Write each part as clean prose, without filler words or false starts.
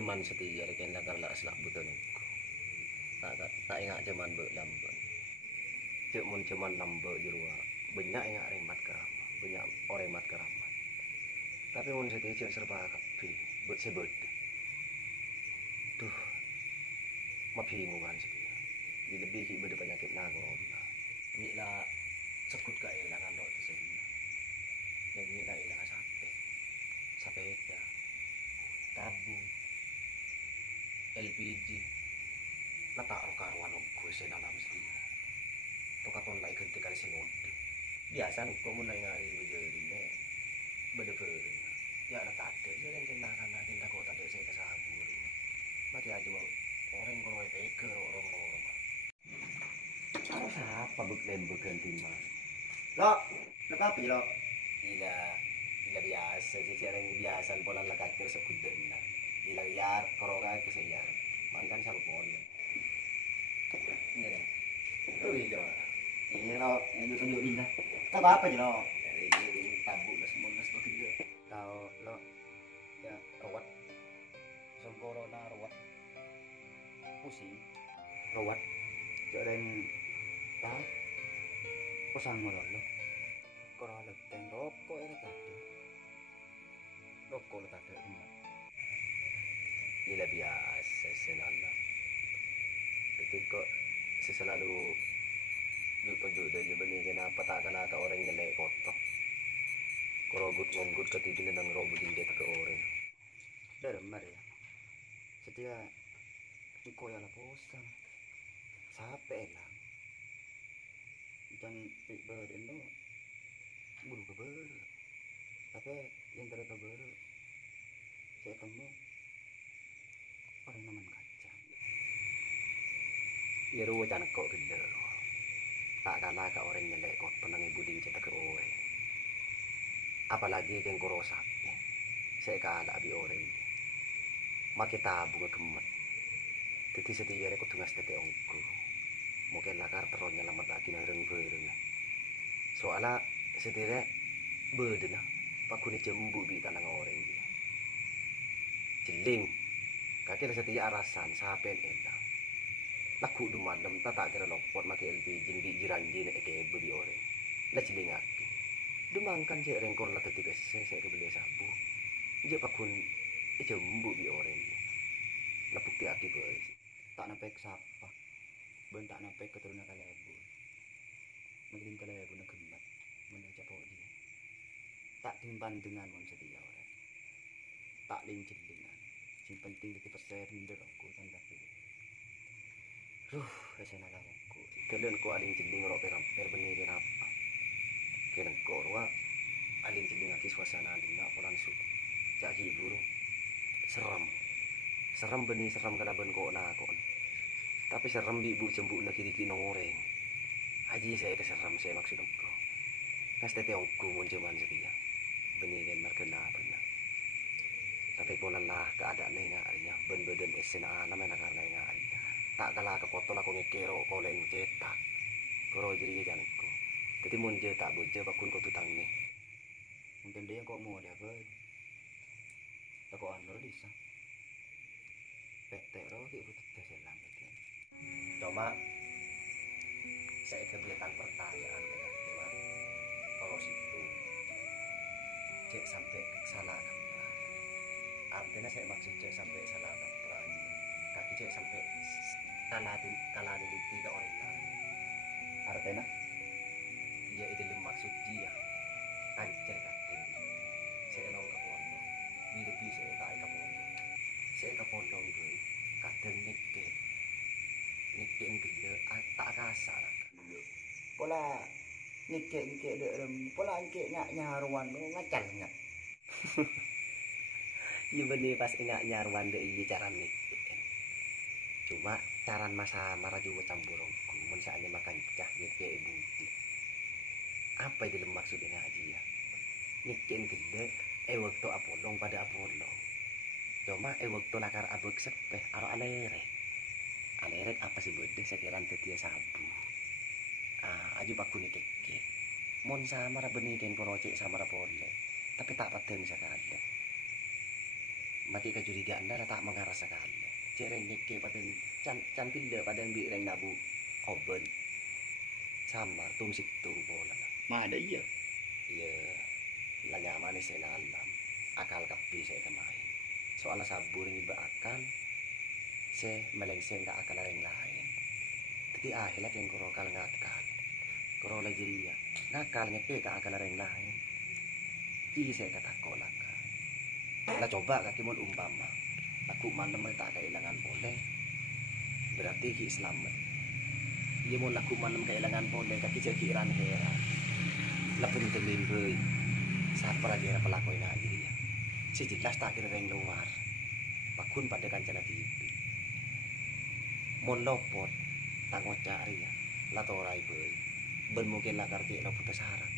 cuman setia reken lakar la selak buton iku. Tak ingat cuman be lambon. Cuk mun cuman lambe jurua. Banyak ingat remat kerama, banyak oremat kerama. Tapi mun setia cuk serba kabeh, bet sebut. Duh, mabingungan setia. Dilebihi beda penyakit na corona. Ni la sekut ka ilangan ro tu sedia. Yang ni la ilangan sapeta, tabung, LPG. Natak karuan og se dalam sini. To katon lai ganti kali sinod. Biasa ko mun lai ngari bejerin ne. Bede-bede. Ya natak de yang kena kana tinta ko tade se kasabur. Mati aja orang kalau peker orang. Apa siapa lembek ganti mas? Lo, apa lo? Ila biasa sih cara biasa pola lakakir sekuden na. Ila yar koroga itu sayar. Mantan sama pola. Ini deh. Oh iya. Iya lo, yang tunjukin lah. Tak apa aja lo. Ini tabuk lah semua seperti itu. Tahu lo ya rawat. Corona rawat. Pusing. Rawat. Jadi tahu. Pusang mo lo. Corona teng rokok ini tadi. Rokok tadi. Ila biasa senana. Ketika selalu duduk dari benih kenapa tak kena ke orang jelek kotor. Korogut ngonggut ketidikan dan rok buding kita ke orang. Dalam mari ya. Setia iko ya la bosan. Sampai elang. Dan ibarin lo buru keber. Tapi yang terkeber saya temu orang naman kacang. Ya ruwa jangan kok gila. Tak kalah ke orang nyelek kot penang buding kita ke orang. Apalagi yang korosak. Saya kalah abi orang. Makita bunga kemet. Jadi setia aku tungas tete ongku. Mungkin lakar teronnya lama lagi nareng bereng. Soalnya setia berdena. Pakuni jembu di tanah orang dia. Jeling. Kaki setia arasan sapen enak. Laku dumadam tak kira lopot make LPG di jiranji nek ke bebi orang. Lah jeling aku. Dumangkan je rengkor la teti bese saya kebeli sabu. Je pakun jembu bi orang dia. Lah bukti aki boy. Tak nampek sapa. Ben tak nampek keturunan kalebu. Makin kalebu nak gemat. Menuju dia. Tak timban dengan mon setia orang. Tak lincelingan. Sing penting di persen aku tanda pilih. Saya nak aku. Kalian ko aling jeling ro per benih dia apa? Kira ko ro aling jeling aki suasana dina polan su. Jadi burung. Seram. Seram benih seram kada ben ko na ko. Tapi seram di ibu jembu na kiri-kiri ngoreng. Haji saya keseram saya maksud ko. Kas tete aku mun cuman setia. Benih dan markena benar. Tapi polan lah keadaan ni ngarinya ben badan esena ana mena karena ngarinya. Tak kalah ke kotor aku ngekero kolen cetak. Koro jadi janganku. Jadi munje tak boje bakun ko tutang ni. Mungkin dia kok mau dia ber. Tak kok anu bisa. Petek ro ki butuh selang gitu. Coba saya kegiatan pertanyaan kira-kira kalau situ cek sampai salah kaprah. Artinya saya maksud cek sampai salah kaprah. Kaki cek sampai kalah diliti ke orang lain. Artinya dia itu maksud dia ancer katin. Saya nong kapondong, hidup saya tak kapondong. Saya kapondong gue, kadang nikin gede, tak kasar. Pola nikin deh, pola nikin nyaruan ngacal ngat. Ini benih pas nyaruan deh ini cara nikin. Cuma caran masa marah juga campurongku. Misalnya makan cah ngeke ibu. Apa yang dalam maksudnya ngaji ya? Nikin gede, waktu apolong pada apolong. Cuma waktu lakar abek sepeh, aro aleret. Aleret apa sih bode sekiran tetia sabu. Aju paku nikeke. Mon sama ra beniken porocek sama ra pole. Tapi tak paten sekali. mati kecurigaan dah tak mengarah sekali. Cek rengek ke pada can pindah pada ambil reng nabu oben sama tung situ bola. Mah ada iya. Iya, lah nyaman saya alam. Akal kapi saya kemarin. Soalnya sabur ini akal, saya melengseng ke akal yang lain. Tapi akhirnya yang korokal ngakal. Koro lagi dia ngakal nyepe ke akal yang lain. Jadi saya kata kolak. Lah coba kaki mun umpama. Aku manem tak kehilangan boleh. Berarti ki selamat. Dia mau laku manem kehilangan boleh kaki cekiran heran. Lapun temin boy. Siapa lagi yang pelaku ini aja dia. Si jelas tak kira yang luar. Pakun pada kancana TV. Mon lopot tango cari ya. Latorai boy. Ben mungkin lah karti lo putus harap.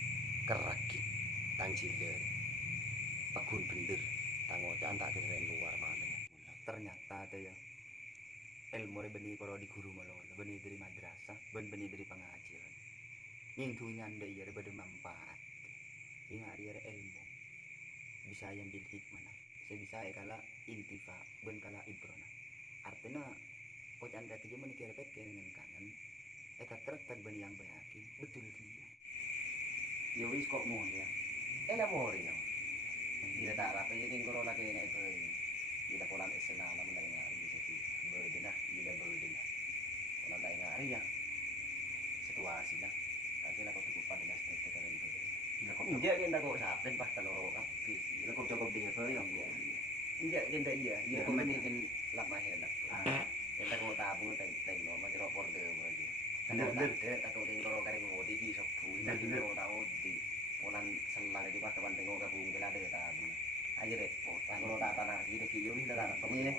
Keraki tangciler. Pakun bener. Tango cari tak kira yang luar mana ya. Ternyata ada ya. Ilmu benih kalau di guru malah benih dari madrasah, benih dari pengajian. Yang tuanya anda iya daripada manfaat. Ini hari ilmu bisa yang bil hikmah. Saya bisa kala intifa, ben kala ibrona. Artinya kocan kata dia menikir pek dengan kanan. Terus ben yang bayaki betul dia. Ya wis kok mau ya. Enak mau ya. Tidak tak rapi jadi corona kayak ini boy. Tidak kolam esena namun dari ngari bisa sih. Berdenah, tidak berdenah. Kolam dari ngari ya. Situasi lah. Nanti lah kau cukup pada ngasih kita dari itu. Injak kita kok sapin pas telur kapi. Kita kok cukup dia boy yang dia. Injak kita iya. Iya kau mendingin lap mahir lah. Kita kau tabung teng no macam ropor deh boy. Bener. Aku tinggal kering ngodi di sobu. Nanti kau tahu di. Polan selang di pas kapan tengok kabung bela ada tabung. Aja repot. Kalau tak tanah di deki yo ini tak apa. Iya.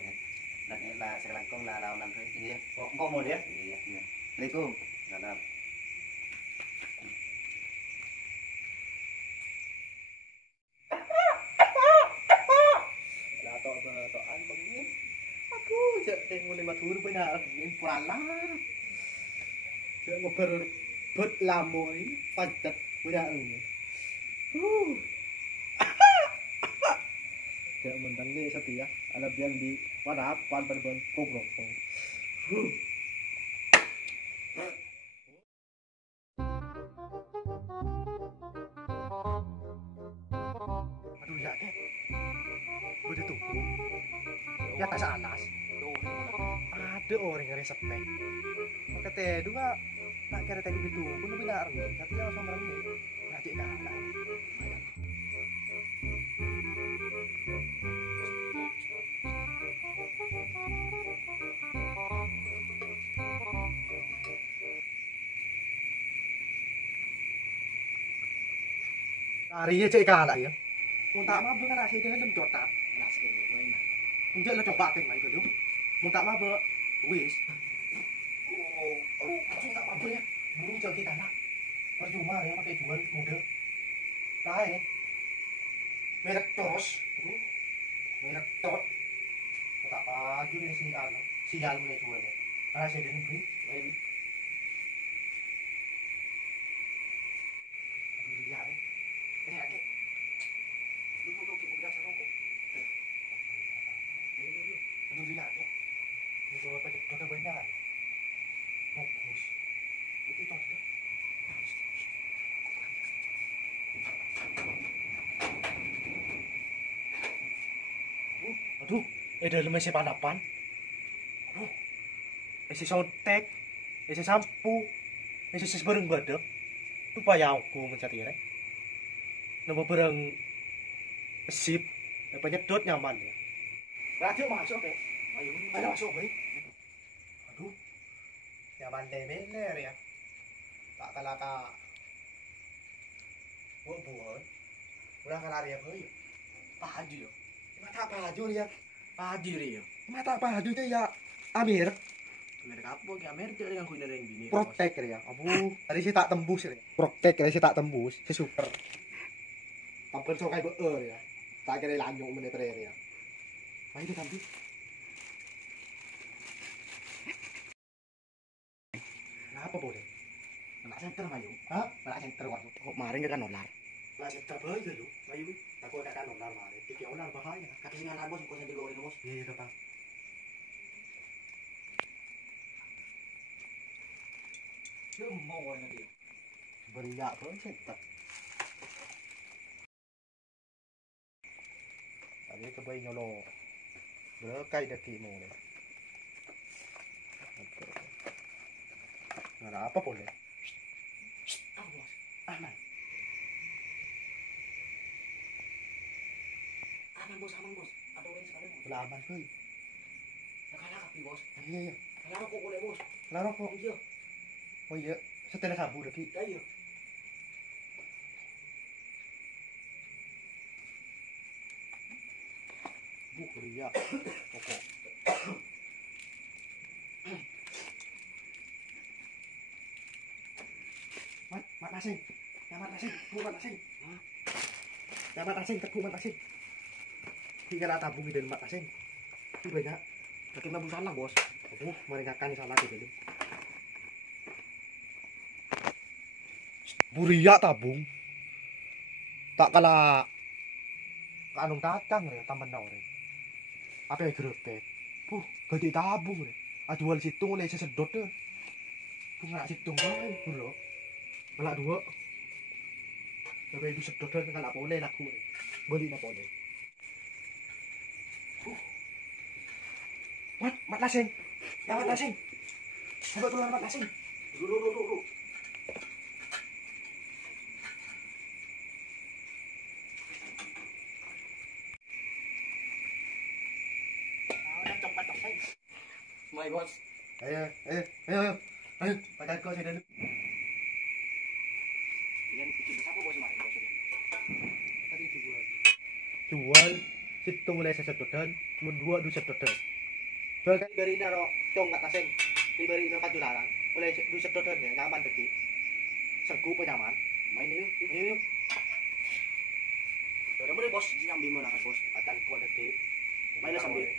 Dan ini lah sekarang kong lah lawan nanti. Iya. Kok mau dia? Iya. Assalamualaikum. Salam. Lah toan begini. Aku cek tengok lima tur benar ini puralan. Cek ngoper bet lamoy padat benar ini. Cek mentang ni setia. Ada yang di wadap pan pan kobrok. Aduh ya ke. Udah tunggu. Ya tak salah. Ada orang yang resepnya. Kata dua nak kira tadi itu pun benar nih. Tapi jangan sama orang ini. Nanti kalah. Hari cek kalah ya. Muntah mah bukan nasi dia lem jotat. Nasi ini boy mah. Enggak lah coba teng mai ke dia. Muntah mah be wis. Muntah mah ya. Burung jadi tanah. Percuma ya pakai jual muda. Tahe. Merek terus. Merek tot. Tak apa juga si anu. Sial mulai jual ya. Karena saya dini beli. Aduh dia ya. Ini lagi. Dulu kita udah sarungku. Aduh dia ya. Ini kalau pada banyak. Fokus. Itu ada. Aduh, dalam mesin panapan. Aduh, isi sotek, isi sampo, isi sebarang badak. Itu payah aku mencari ya. Nama barang sip, penyedot nyaman ya. Raja masuk ya. Ayo masuk ya. Aduh, nyaman leler ya. Tak kalah ka. Buat, udah kalah ya boy. Padu ya. Mata padu ya. Padi ria. Mata padu tu ya. Amir. Mereka apa ke Amerika dengan kuda yang bini. Protek ya. Abu, tadi si tak tembus ya. Protek ya si tak tembus. Si super. Tampil so kayak beer ya. Tak kira lanjut menit ya. Ayo kita ambil. Kenapa boleh? Nak center mayu. Hah? Nak center waduh. Kok maring kan olar. Lah terbaik lho. Ayo aku ada kan onar mare. Iki onar bahaya. Kaki singan bos, kok sambil goreng bos. Iya Bang. Lu mau goreng dia. Beria pun setak. Tadi kebayi nyolo. Berekai daki mau deh. Nggak ada apa boleh. Ah bos. Aman. Aman bos. Atau goreng sekali bos. Ulah aman kuy. Kalah kapi bos. Iya. Kalah kok boleh bos. Laro kok. Iya. Oh iya. Setelah sabu daki. Iya. Beria. Pokok. Mat asing. Mat asing. Mat asing. Mat asing. Teguh mat asing. Tinggal tabung dan mat asing. Itu banyak. Kaki mabuk salah bos. Mereka kan salah gitu. Buria tabung. Tak kalah kanung tatang ya taman na ore. Apa yang gerepet? Gede tabung re. Adual situng oleh sesedot deh. Nggak situng bae, bro. Malah dua. Tapi itu sedot deh kan apa oleh laku re. Beli apa oleh. Mat lasing. Ya mat lasing. Coba keluar mat lasing. Dulu. Mai bos. Ayo. Pakai kau saya dulu. Yang kecil besar bos mai bos ini. Tadi jual. Situng mulai sesedotan, mendua du sedotan. Bahkan dari naro cong kat asing, diberi naro kaju larang. Oleh du sedotan ya nyaman deki. Sergu penyaman. Main yuk. Ayo. Udah boleh bos, nyambi mau nak bos. Akan kuat deki. Main sambil. Ayo.